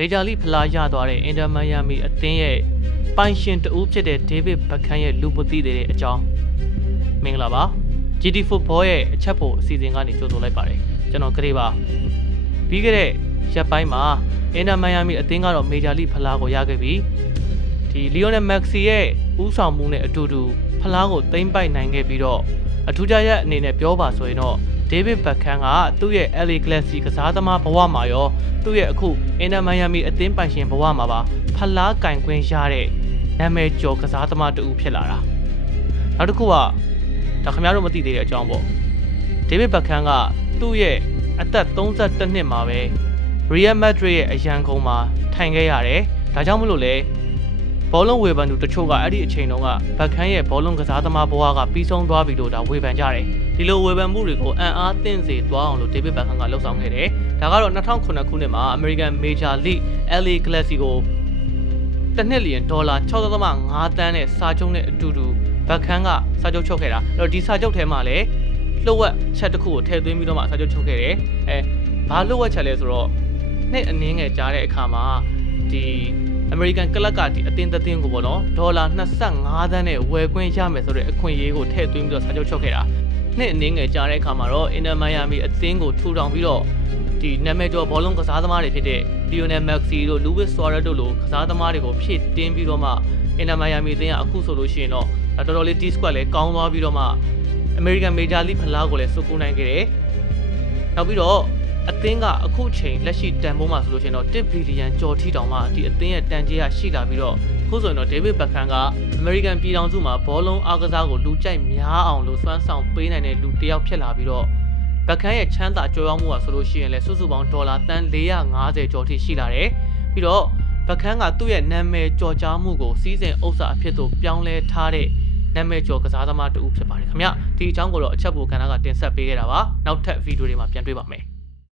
မေဂျာလိဖလားရသွားတဲ့အင်တာမိုင်ယာမီအသင်းရဲ့ပိုင်ရှင်တဦးဖြစ်တဲ့ဒေးဗစ်ဘက်ခန်ရဲ့လူမသိသေးတဲ့အကြောင်းမင်္ဂလာပါ GT Football ရဲ့အချက်ဖို့အစီအစဉ်ကနေကြိုဆိုလိုက်ပါတယ်ကျွန်တော်ကလေးပါပြီးခဲ့တဲ့ရက်ပိုင်းမှာအင်တာမိုင်ယာမီအသင်းကတော့မေဂျာလိဖလားကိုရခဲ့ပြီးဒီလီယိုနယ်မက်ဆီရဲ့ဦးဆောင်မှုနဲ့အတူတူဖလားကိုသိမ်းပိုက်နိုင်ခဲ့ပြီးတော့အထူးခြားရက်အနေနဲ့ပြောပါဆိုရင်တော့ဒေးဗစ်ဘက်ခန်ကသူ့ရဲ့ LA Galaxy ကစားသမားဘဝမှာရောသူ့ရဲ့အခုအင်တာမိုင်ယာမီအသင်းပိုင်ရှင်ဘဝမှာပါဖလားကင်ခွင့်ရတဲ့နာမည်ကျော်ကစားသမားတူဖြစ်လာတာနောက်တစ်ခုကဒါခင်ဗျားတို့မသိသေးတဲ့အကြောင်းပေါ့ဒေးဗစ်ဘက်ခန်ကသူ့ရဲ့အသက်32နှစ်မှာပဲ Real Madrid ရဲ့အရန်ကုန်မှာထိုင်ခဲ့ရတယ်ဒါကြောင့်မလို့လေဘောလုံးဝေဖန်သူတချို့ကအဲ့ဒီအချိန်တုန်းကဘက်ခန်ရဲ့ဘောလုံးကစားသမားဘဝကပြီးဆုံးသွားပြီလို့ဒါဝေဖန်ကြတယ်ဒီလိုဝေဖန်မှုတွေကိုအံ့အားသင့်စေသွားအောင်လို့ဒေးဗစ်ဘက်ခန်ကလှုပ်ဆောင်ခဲ့တယ်ဒါကတော့2009ခုနှစ်မှာ American Major League LA Galaxy ကိုတစ်နှစ်လျင်ဒေါ်လာ 6.5 သန်းနဲ့စာချုပ်နဲ့အတူတူဘက်ခန်ကစာချုပ်ချုပ်ခဲ့တာအဲ့တော့ဒီစာချုပ်ထဲမှာလည်းလှုပ်ဝက်ချက်တစ်ခုကိုထည့်သွင်းပြီးတော့မှစာချုပ်ချုပ်ခဲ့တယ်ဘာလှုပ်ဝက်ချက်လဲဆိုတော့နှစ်အနည်းငယ်ကြားတဲ့အခါမှာဒီအမေရိကန်ကလပ်ကဒီအတင်းကိုပေါ့နော်ဒေါ်လာ25သန်းနဲ့ဝယ်ခွင့်ရမယ်ဆိုတဲ့အခွင့်အရေးကိုထည့်သွင်းပြီးတော့စာချုပ်ချုပ်ခဲ့တာနှစ်အနည်းငယ်ကြားတဲ့အခါမှာတော့အင်တာမိုင်ယာမီအသင်းကိုထူထောင်ပြီးတော့ဒီနာမည်ကျော်ဘောလုံးကစားသမားတွေဖြစ်တဲ့လီယိုနယ်မက်ဆီတို့လူးဝစ်ဆွာရက်တို့လိုကစားသမားတွေကိုဖြည့်တင်းပြီးတော့မှအင်တာမိုင်ယာမီအသင်းကအခုဆိုလို့ရှိရင်တော့တော်တော်လေး T squad လည်းကောင်းသွားပြီးတော့မှအမေရိကန်မေဂျာလိဖလားကိုလည်းစုကူးနိုင်ခဲ့တယ်နောက်ပြီးတော့အသင်းကအခုချိန်လက်ရှိတန်ဖိုးမှာဆိုလို့ရှိရင်တော့1ဘီလီယံကျော်ထိတောင်မှဒီအသင်းရဲ့တန်ကြေးရရှိလာပြီးတော့အခုဆိုရင်တော့ဒေးဗစ်ဘက်ခန်ကအမေရိကန်ပြည်ထောင်စုမှာဘောလုံးအားကစားကိုလူကြိုက်များအောင်လို့စွမ်းဆောင်ပေးနိုင်တဲ့လူတစ်ယောက်ဖြစ်လာပြီးတော့ဘက်ခန်ရဲ့ချမ်းသာကြွယ်ဝမှုကဆိုလို့ရှိရင်လည်းစုစုပေါင်းဒေါ်လာတန်450ကျော်ထိရှိလာတယ်ပြီးတော့ဘက်ခန်ကသူ့ရဲ့နာမည်ကျော်ကြားမှုကိုစီးစိမ်ဥစ္စာအဖြစ်သို့ပြောင်းလဲထားတဲ့နာမည်ကျော်ကစားသမားတူဖြစ်ပါတယ်ခင်ဗျဒီအကြောင်းကိုတော့အချက်ပိုကဏ္ဍကတင်ဆက်ပေးခဲ့တာပါနောက်ထပ်ဗီဒီယိုတွေမှာပြန်တွေ့ပါမယ်